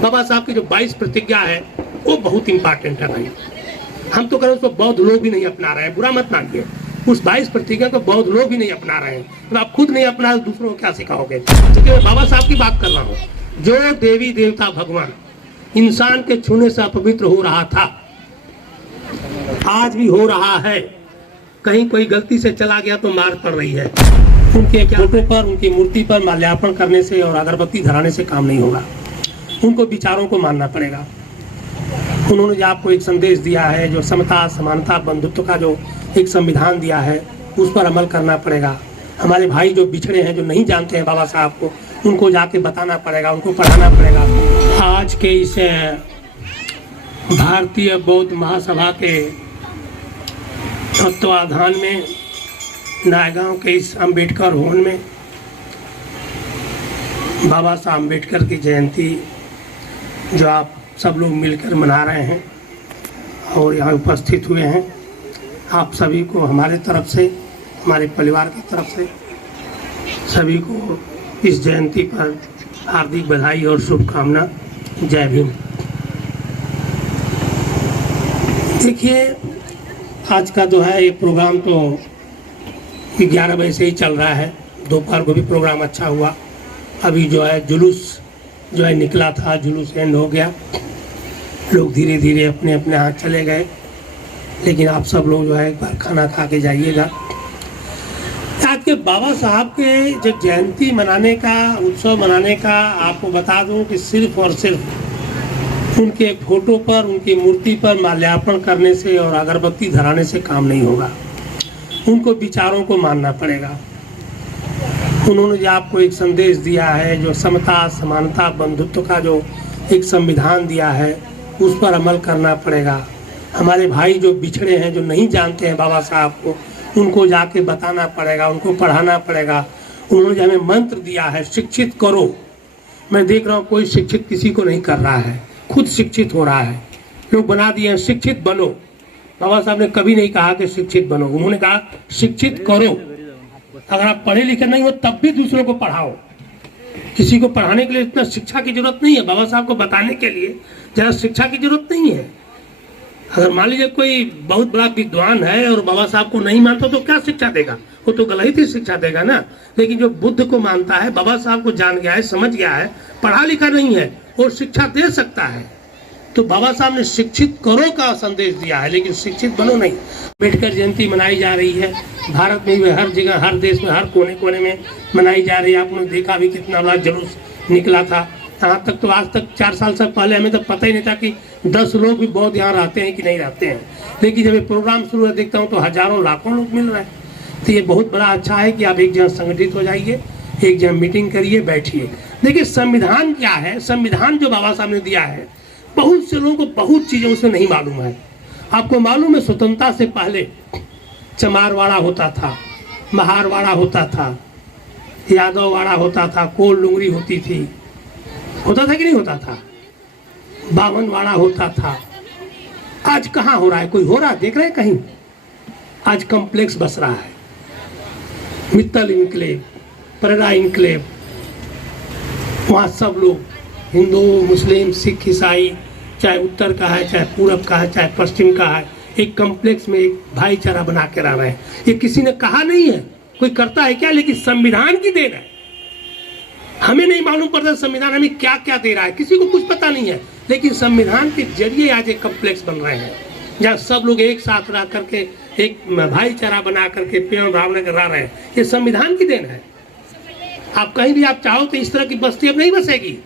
बाबा साहब की जो 22 प्रतिज्ञा है वो बहुत इंपॉर्टेंट है भाई। हम तो करें उसको बौद्ध लोग भी नहीं अपना रहे हैं, बुरा मत मानिए। उस 22 प्रतिज्ञा को बौद्ध लोग भी नहीं अपना रहे हैं, तो आप खुद नहीं अपना दूसरों को क्या सिखाओगे? क्योंकि मैं बाबा साहब की बात कर रहा हूँ। जो देवी देवता भगवान इंसान के छूने से अपवित्र हो रहा था, आज भी हो रहा है। कहीं कोई गलती से चला गया तो मार पड़ रही है। उनके फोटो पर, उनकी मूर्ति पर माल्यार्पण करने से और अगरबत्ती धराने से काम नहीं होगा। उनको विचारों को मानना पड़ेगा। उन्होंने जो आपको एक संदेश दिया है, जो समता, समानता, बंधुत्व का जो एक संविधान दिया है, उस पर अमल करना पड़ेगा। हमारे भाई जो बिछड़े हैं, जो नहीं जानते हैं बाबा साहब को, उनको जाके बताना पड़ेगा, उनको पढ़ाना पड़ेगा। आज के इस भारतीय बौद्ध महासभा के तत्वाधान में नायगांव के इस अम्बेडकर भवन में बाबा साहब अम्बेडकर की जयंती जो आप सब लोग मिलकर मना रहे हैं और यहाँ उपस्थित हुए हैं, आप सभी को हमारे तरफ से, हमारे परिवार की तरफ से सभी को इस जयंती पर हार्दिक बधाई और शुभकामना। जय भीम। देखिए, आज का जो है ये प्रोग्राम तो 11 बजे से ही चल रहा है। दोपहर को भी प्रोग्राम अच्छा हुआ। अभी जो है जुलूस जो है निकला था, जुलूस एंड हो गया। लोग धीरे धीरे अपने अपने हाथ चले गए, लेकिन आप सब लोग जो है एक बार खाना खा के जाइएगा। आज के बाबा साहब के जो जयंती मनाने का, उत्सव मनाने का, आपको बता दूं कि सिर्फ और सिर्फ उनके फोटो पर, उनकी मूर्ति पर माल्यार्पण करने से और अगरबत्ती धराने से काम नहीं होगा। उनको विचारों को मानना पड़ेगा। उन्होंने जो आपको एक संदेश दिया है, जो समता, समानता, बंधुत्व का जो एक संविधान दिया है, उस पर अमल करना पड़ेगा। हमारे भाई जो बिछड़े हैं, जो नहीं जानते हैं बाबा साहब को, उनको जाके बताना पड़ेगा, उनको पढ़ाना पड़ेगा। उन्होंने जो हमें मंत्र दिया है, शिक्षित करो। मैं देख रहा हूँ कोई शिक्षित किसी को नहीं कर रहा है, खुद शिक्षित हो रहा है। लोग बना दिए हैं शिक्षित बनो। बाबा साहब ने कभी नहीं कहा कि शिक्षित बनो, उन्होंने कहा शिक्षित करो। अगर आप पढ़े लिखे नहीं हो तब भी दूसरों को पढ़ाओ। किसी को पढ़ाने के लिए इतना शिक्षा की जरूरत नहीं है, बाबा साहब को बताने के लिए ज़्यादा शिक्षा की जरूरत नहीं है। अगर मान लीजिए कोई बहुत बड़ा विद्वान है और बाबा साहब को नहीं मानता तो क्या शिक्षा देगा? वो तो गलत ही शिक्षा देगा ना। लेकिन जो बुद्ध को मानता है, बाबा साहब को जान गया है, समझ गया है, पढ़ा लिखा नहीं है, और शिक्षा दे सकता है। तो बाबा साहब ने शिक्षित करो का संदेश दिया है, लेकिन शिक्षित बनो नहीं। अम्बेडकर जयंती मनाई जा रही है भारत में भी, हर जगह, हर देश में, हर कोने कोने में मनाई जा रही है। आपने देखा भी कितना बड़ा जुलूस निकला था। यहाँ तक तो आज तक 4 साल से पहले हमें तो पता ही नहीं था कि 10 लोग भी बौद्ध यहाँ रहते हैं कि नहीं रहते हैं। लेकिन जब ये प्रोग्राम शुरू हुआ देखता हूँ तो हजारों लाखों लोग मिल रहे हैं। तो ये बहुत बड़ा अच्छा है कि आप एक जगह संगठित हो जाइए, एक जगह मीटिंग करिए, बैठिए। देखिए संविधान क्या है। संविधान जो बाबा साहब ने दिया है, बहुत से लोगों को बहुत चीज़ों से नहीं मालूम है। आपको मालूम है स्वतंत्रता से पहले चमारवाड़ा होता था, महारवाड़ा होता था, यादववाड़ा होता था, कोल लुंगरी होती थी, होता था कि नहीं होता था? बावनवाड़ा होता था। आज कहाँ हो रहा है? कोई हो रहा है? देख रहे हैं कहीं? आज कॉम्प्लेक्स बस रहा है। मित्तल इनक्लेव, परड़ा इनक्लेव, वहाँ सब लोग हिंदू, मुस्लिम, सिख, ईसाई, चाहे उत्तर का है, चाहे पूरब का है, चाहे पश्चिम का है, एक कॉम्प्लेक्स में एक भाईचारा बना के रह रहे हैं। ये किसी ने कहा नहीं है, कोई करता है क्या? लेकिन संविधान की देन है। हमें नहीं मालूम पड़ता संविधान हमें क्या क्या दे रहा है, किसी को कुछ पता नहीं है। लेकिन संविधान के जरिए आज एक कॉम्प्लेक्स बन रहे हैं, जहाँ सब लोग एक साथ रह करके एक भाईचारा बना करके प्रेम भावना कर रह रहे हैं। ये संविधान की देन है। आप कहीं भी आप चाहो तो इस तरह की बस्ती अब नहीं बसेगी।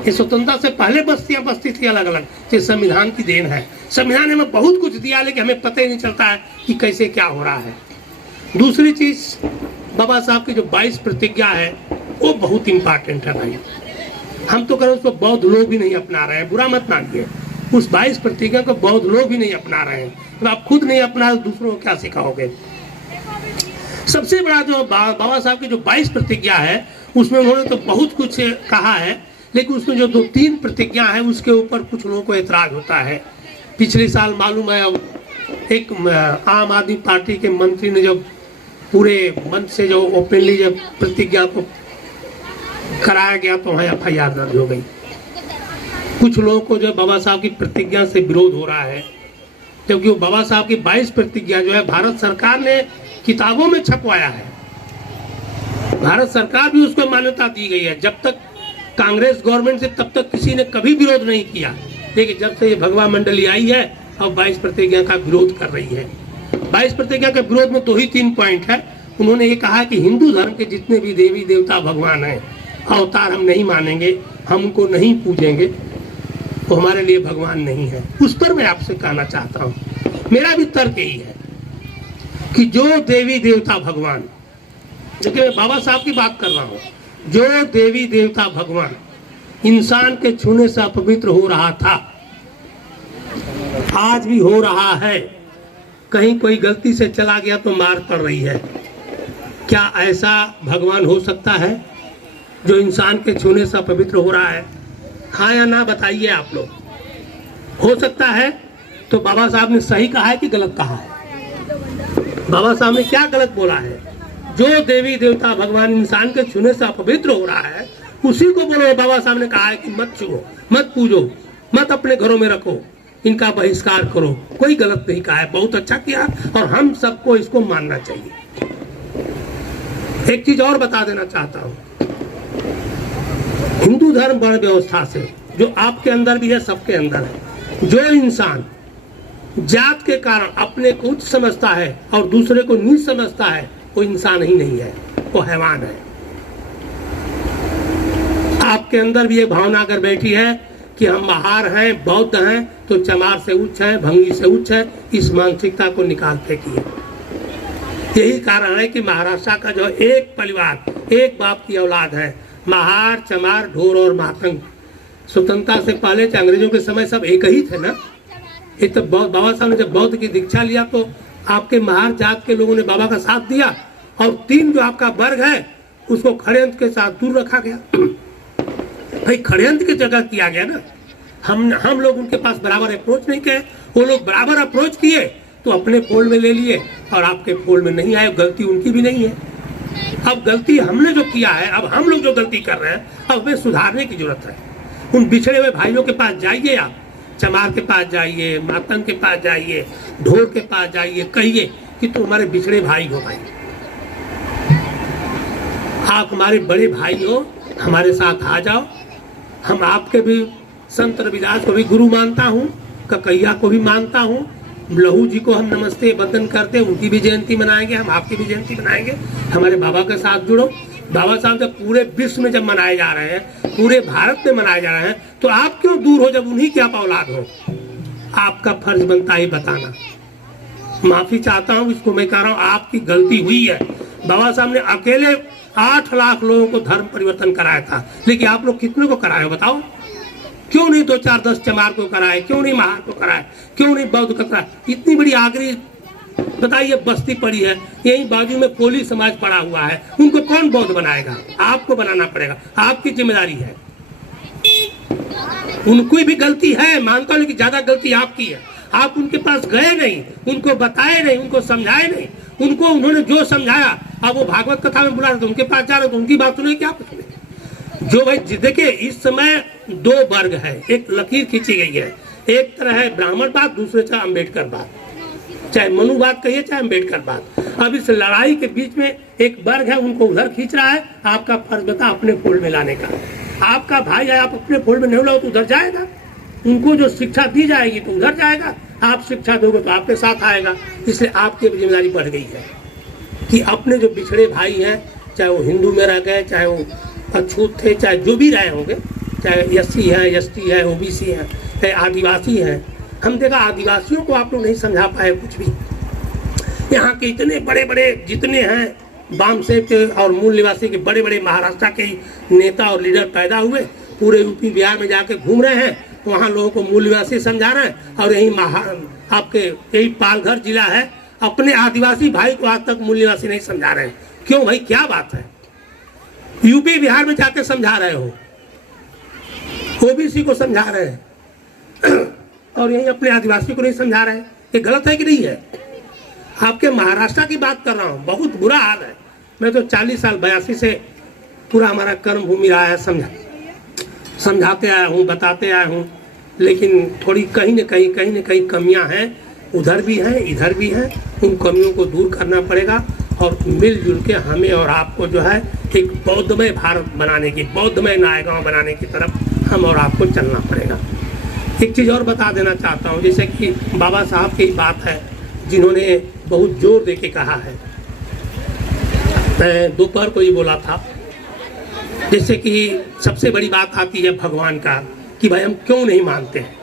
ये स्वतंत्रता से पहले बस्तियां बसती थी अलग अलग। ये संविधान की देन है। संविधान ने हमें बहुत कुछ दिया, लेकिन हमें पता ही नहीं चलता है कि कैसे क्या हो रहा है। दूसरी चीज, बाबा साहब की जो 22 प्रतिज्ञा है वो बहुत इंपॉर्टेंट है भाई। हम तो करें उसको बौद्ध लोग भी नहीं अपना रहे हैं, बुरा मत मानिए। उस 22 प्रतिज्ञा को बौद्ध लोग भी नहीं अपना रहे हैं, तो आप खुद नहीं अपना दूसरों को क्या सिखाओगे? सबसे बड़ा जो बाबा साहब की जो 22 प्रतिज्ञा है, उसमें उन्होंने तो बहुत कुछ कहा है, लेकिन उसमें जो 2-3 प्रतिज्ञा है उसके ऊपर कुछ लोगों को एतराज होता है। पिछले साल मालूम है, अब एक आम आदमी पार्टी के मंत्री ने जब पूरे मंच से जो ओपनली जब प्रतिज्ञा को कराया गया तो वहाँ FIR दर्ज हो गई। कुछ लोगों को जो बाबा साहब की प्रतिज्ञा से विरोध हो रहा है, क्योंकि वो बाबा साहब की 22 प्रतिज्ञा जो है भारत सरकार ने किताबों में छपवाया है। भारत सरकार भी उसको मान्यता दी गई है। जब तक कांग्रेस गवर्नमेंट से तब तक किसी ने कभी विरोध नहीं किया, लेकिन जब से ये भगवा मंडली आई है अब 22 प्रतिज्ञा का विरोध कर रही है। 22 प्रतिज्ञा के विरोध में 2 ही 3 पॉइंट है। उन्होंने ये कहा कि हिंदू धर्म के जितने भी देवी देवता भगवान हैं, अवतार हम नहीं मानेंगे, हम उनको नहीं पूजेंगे, वो हमारे लिए भगवान नहीं है। उस पर मैं आपसे कहना चाहता हूँ, मेरा भी तर्क यही है कि जो देवी देवता भगवान, देखिए मैं बाबा साहब की बात कर रहा हूँ, जो देवी देवता भगवान इंसान के छूने से अपवित्र हो रहा था, आज भी हो रहा है। कहीं कोई गलती से चला गया तो मार पड़ रही है। क्या ऐसा भगवान हो सकता है जो इंसान के छूने से अपवित्र हो रहा है? हाँ या ना बताइए आप लोग। हो सकता है तो बाबा साहब ने सही कहा है कि गलत कहा है? बाबा साहब ने क्या गलत बोला है? जो देवी देवता भगवान इंसान के छूने से अपवित्र हो रहा है उसी को बोलो। बाबा साहब ने कहा है कि मत छुओ, मत पूजो, मत अपने घरों में रखो, इनका बहिष्कार करो। कोई गलत नहीं कहा है, बहुत अच्छा किया और हम सबको इसको मानना चाहिए। एक चीज और बता देना चाहता हूँ, हिंदू धर्म वर्ण व्यवस्था से जो आपके अंदर भी है, सबके अंदर है, जो इंसान जात के कारण अपने को उच्च समझता है और दूसरे को नीच समझता है, वो इंसान ही नहीं है, वो हैवान है। आपके अंदर भी ये भावना अगर बैठी है कि हम महार हैं, बौद्ध हैं, तो चमार से उच्च है, भंगी से उच्च है, इस मानसिकता को निकाल फेंकिए। यही कारण है कि महाराष्ट्र का जो एक परिवार, एक बाप की औलाद है, महार, चमार, ढोर और मातंग। स्वतंत्रता से पहले अंग्रेजों के समय सब एक ही थे ना। ये तो बाबा साहब ने जब बौद्ध की दीक्षा लिया तो आपके महार जात के लोगों ने बाबा का साथ दिया और 3 जो आपका वर्ग है उसको खड़ेयंत्र के साथ दूर रखा गया। भाई खड़ेयंत्र की जगह किया गया ना। हम लोग उनके पास बराबर अप्रोच नहीं किए, वो लोग बराबर अप्रोच किए तो अपने फोल्ड में ले लिए और आपके फोल्ड में नहीं आए। गलती उनकी भी नहीं है। अब गलती हमने जो किया है, अब हम लोग जो गलती कर रहे हैं, अब हमें सुधारने की जरूरत है। उन बिछड़े हुए भाइयों के पास जाइए, आप चमार के पास जाइए, मातंग के पास जाइए, ढोर के पास जाइए, कहिए कि तुम हमारे बिछड़े भाई हो। भाई आप हमारे बड़े भाई हो, हमारे साथ आ जाओ। हम आपके भी संत रविदास को भी गुरु मानता हूँ, ककैया को भी मानता हूँ, लहू जी को हम नमस्ते वंदन करते हैं, उनकी भी जयंती मनाएंगे, हम आपकी भी जयंती मनाएंगे। हमारे बाबा के साथ जुड़ो। बाबा साहब जब पूरे विश्व में जब मनाए जा रहे हैं, पूरे भारत में मनाए जा रहे हैं, तो आप क्यों दूर हो जब उन्हीं की आप औलाद हो? आपका फर्ज बनता है बताना। माफी चाहता हूँ, इसको मैं कह रहा हूँ, आपकी गलती हुई है। बाबा साहब ने अकेले 8 लाख लोगों को धर्म परिवर्तन कराया था, लेकिन आप लोग कितने को कराए बताओ? क्यों नहीं 2, 4, 10 चमार को कराए? क्यों नहीं महार को कराए? क्यों नहीं बौद्ध को कराए? इतनी बड़ी आगरी बताइए बस्ती पड़ी है, यही बाजू में कोली समाज पड़ा हुआ है, उनको कौन बौद्ध बनाएगा? आपको बनाना पड़ेगा, आपकी जिम्मेदारी है। उनको भी गलती है, मानता हूं, लेकिन ज्यादा गलती आपकी है। आप उनके पास गए नहीं, उनको बताए नहीं, उनको समझाए नहीं। उनको उन्होंने जो समझाया, अब वो भागवत कथा में बुला रहे थे, उनके पास जा रहे तो उनकी बात सुने, क्या सुने? जो भाई देखिए, इस समय 2 वर्ग है, एक लकीर खींची गई है। एक तरह है ब्राह्मण बात, दूसरे चाहे अम्बेडकर बात, चाहे मनु बात कहिए चाहे अम्बेडकर बात। अब इस लड़ाई के बीच में एक वर्ग है, उनको उधर खींच रहा है। आपका फर्ज बता अपने फोल्ड में लाने का। आपका भाई है, आप अपने फोल्ड में नहीं लाओ तो उधर जाएगा। उनको जो शिक्षा दी जाएगी तो उधर जाएगा, आप शिक्षा दोगे तो आपके साथ आएगा। इसलिए आपकी जिम्मेदारी बढ़ गई है कि अपने जो बिछड़े भाई हैं, चाहे वो हिंदू में रह गए, चाहे वो अछूत थे, चाहे जो भी रहे होंगे, चाहे एससी है, एसटी है, ओबीसी है, चाहे आदिवासी है। हम देखा आदिवासियों को आप लोग नहीं समझा पाए कुछ भी। यहाँ के इतने बड़े बड़े जितने हैं वामसेव के और मूल निवासी के बड़े बड़े महाराष्ट्र के नेता और लीडर पैदा हुए, पूरे यूपी बिहार में जाके घूम रहे हैं, वहाँ लोगों को मूल निवासी समझा रहे हैं। और यही आपके यही पालघर जिला है, अपने आदिवासी भाई को आज तक मूल निवासी नहीं समझा रहे हैं। क्यों भाई, क्या बात है? यूपी बिहार में जाके समझा रहे हो, ओबीसी को समझा रहे हैं और यही अपने आदिवासी को नहीं समझा रहे हैं। ये गलत है कि नहीं है? आपके महाराष्ट्र की बात कर रहा हूँ, बहुत बुरा हाल है। मैं तो 40 साल 82 से पूरा हमारा कर्म भूमि रहा है, समझाते आया हूँ, बताते आया हूँ, लेकिन थोड़ी कहीं न कहीं कमियां हैं, उधर भी हैं इधर भी हैं। उन कमियों को दूर करना पड़ेगा और मिलजुल के हमें और आपको जो है एक बौद्धमय भारत बनाने की, बौद्धमय नायगांव बनाने की तरफ हम और आपको चलना पड़ेगा। एक चीज़ और बता देना चाहता हूँ, जैसे कि बाबा साहब की बात है जिन्होंने बहुत जोर दे के कहा है। मैं दोपहर को ही बोला था, जैसे कि सबसे बड़ी बात आती है भगवान का कि भाई हम क्यों नहीं मानते हैं।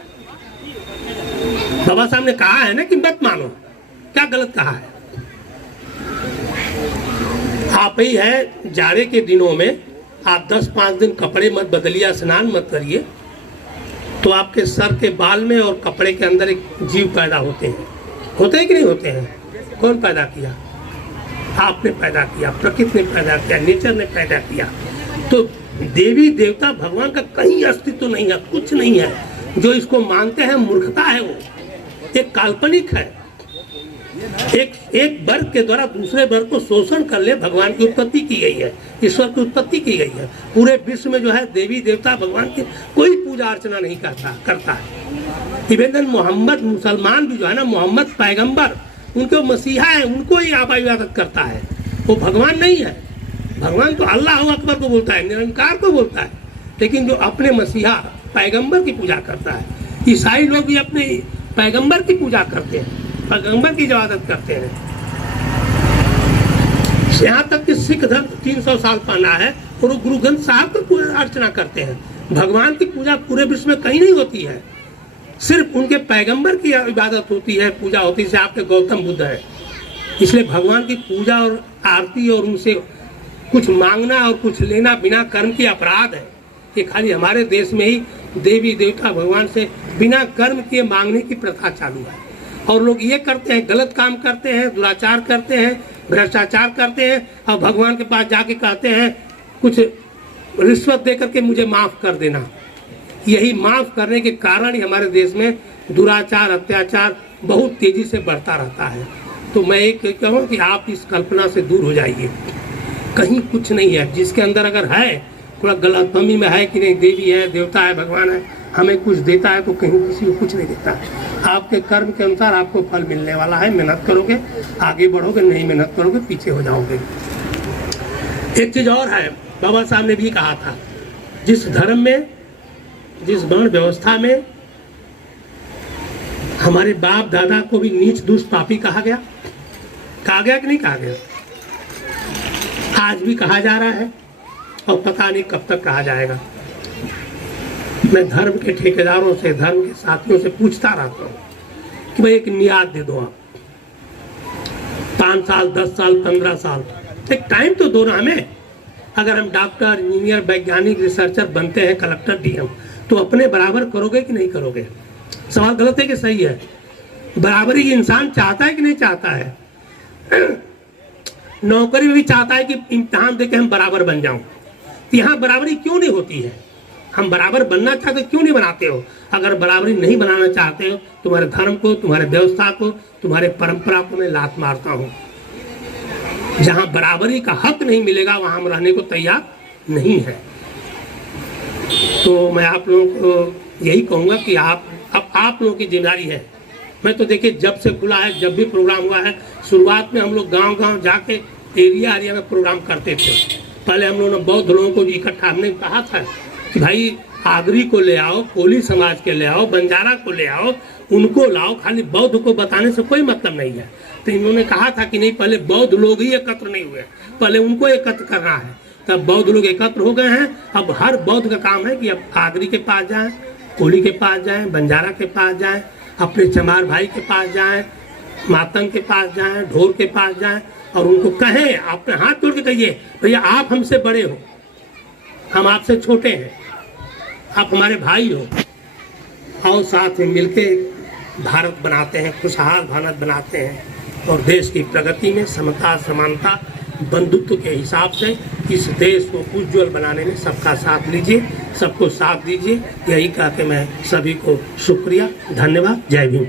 बाबा साहब ने कहा है ना कि मत मानो, क्या गलत कहा है? आप ही है जाड़े के दिनों में आप 10-5 दिन कपड़े मत बदलिए, स्नान मत करिए, तो आपके सर के बाल में और कपड़े के अंदर एक जीव पैदा होते हैं कि नहीं होते हैं? कौन पैदा किया? आपने पैदा किया, प्रकृति ने पैदा किया, नेचर ने पैदा किया। तो देवी देवता भगवान का कहीं अस्तित्व नहीं है, कुछ नहीं है। जो इसको मानते हैं मूर्खता है, वो एक काल्पनिक है। एक वर्ग के द्वारा दूसरे वर्ग को शोषण कर ले भगवान की उत्पत्ति की गई है, ईश्वर की उत्पत्ति की गई है। पूरे विश्व में जो है देवी देवता भगवान की कोई पूजा अर्चना नहीं करता है। इवन मोहम्मद मुसलमान भी जो है ना, मोहम्मद पैगंबर, उनके मसीहा है, उनको ही इबादत करता है, वो भगवान नहीं है। भगवान तो अल्लाह अकबर को बोलता है, निरंकार को बोलता है, लेकिन जो अपने मसीहा पैगंबर की पूजा करता है। ईसाई लोग भी अपने पैगंबर की पूजा करते हैं, पैगंबर की इबादत करते हैं। यहाँ तक कि सिख धर्म 300 साल पहना है और वो गुरु ग्रंथ साहब की पूजा अर्चना करते हैं। भगवान की पूजा पूरे विश्व में कहीं नहीं होती है, सिर्फ उनके पैगंबर की इबादत होती है, पूजा होती है। जैसे आपके गौतम बुद्ध है, इसलिए भगवान की पूजा और आरती और उनसे कुछ मांगना और कुछ लेना बिना कर्म के अपराध है। ये खाली हमारे देश में ही देवी देवता भगवान से बिना कर्म के मांगने की प्रथा चालू है। और लोग ये करते हैं, गलत काम करते हैं, दुराचार करते हैं, भ्रष्टाचार करते हैं और भगवान के पास जाके कहते हैं कुछ रिश्वत दे करके मुझे माफ़ कर देना। यही माफ़ करने के कारण ही हमारे देश में दुराचार, अत्याचार बहुत तेज़ी से बढ़ता रहता है। तो मैं एक कहूँ कि आप इस कल्पना से दूर हो जाइए, कहीं कुछ नहीं है। जिसके अंदर अगर है थोड़ा गलतफहमी में है कि नहीं देवी है, देवता है, भगवान है, हमें कुछ देता है, तो कहीं किसी को कुछ नहीं देता है। आपके कर्म के अनुसार आपको फल मिलने वाला है। मेहनत करोगे आगे बढ़ोगे, नहीं मेहनत करोगे पीछे हो जाओगे। एक चीज़ और है, बाबा साहब ने भी कहा था, जिस धर्म में, जिस वर्ण व्यवस्था में हमारे बाप दादा को भी नीच दुष्ट पापी कहा गया कि नहीं कहा गया? आज भी कहा जा रहा है और पता नहीं कब तक कहा जाएगा। मैं धर्म के ठेकेदारों से, धर्म के साथियों से पूछता रहता हूँ कि भाई एक नियाद दे दो, आप 5 साल 10 साल 15 साल एक टाइम तो दो ना हमें। अगर हम डॉक्टर, इंजीनियर, वैज्ञानिक, रिसर्चर बनते हैं, कलेक्टर, डीएम, तो अपने बराबर करोगे कि नहीं करोगे? सवाल गलत है कि सही है? बराबरी इंसान चाहता है कि नहीं चाहता है? नौकरी में भी चाहता है कि इम्तिहान देके हम बराबर बन जाऊं। तो यहाँ बराबरी क्यों नहीं होती है? हम बराबर बनना चाहते क्यों नहीं बनाते हो? अगर बराबरी नहीं बनाना चाहते हो, तुम्हारे धर्म को, तुम्हारे व्यवस्था को, तुम्हारे परंपरा को मैं लात मारता हूँ। जहाँ बराबरी का हक नहीं मिलेगा वहाँ हम रहने को तैयार नहीं है। तो मैं आप लोगों को यही कहूँगा कि अब आप लोगों की जिम्मेदारी है। मैं तो देखिए जब से खुला है, जब भी प्रोग्राम हुआ है, शुरुआत में हम लोग गांव-गांव जाके एरिया में प्रोग्राम करते थे। पहले हम लोगों ने बौद्ध लोगों को इकट्ठा, हमने कहा था कि भाई आगरी को ले आओ, कोली समाज के ले आओ, बंजारा को ले आओ, उनको लाओ, खाली बौद्ध को बताने से कोई मतलब नहीं है। तो इन्होंने कहा था कि नहीं, पहले बौद्ध लोग ही एकत्र नहीं हुए, पहले उनको एकत्र करना है। तब बौद्ध लोग एकत्र हो गए हैं। अब हर बौद्ध का काम है कि अब आगरी के पास जाएं, कोली के पास जाएं, बंजारा के पास जाएं, अपने चमार भाई के पास जाएं, मातंग के पास जाएं, ढोर के पास जाएं और उनको कहें, अपने हाथ जोड़ के कहिए, भैया आप हमसे बड़े हो, हम आपसे छोटे हैं, आप हमारे भाई हो, और साथ में मिलके भारत बनाते हैं, खुशहाल भारत बनाते हैं और देश की प्रगति में समता, समानता, बंधुत्व के हिसाब से इस देश को उज्जवल बनाने में सबका साथ लीजिए, सबको साथ दीजिए। यही कह के मैं सभी को शुक्रिया, धन्यवाद, जय भीम।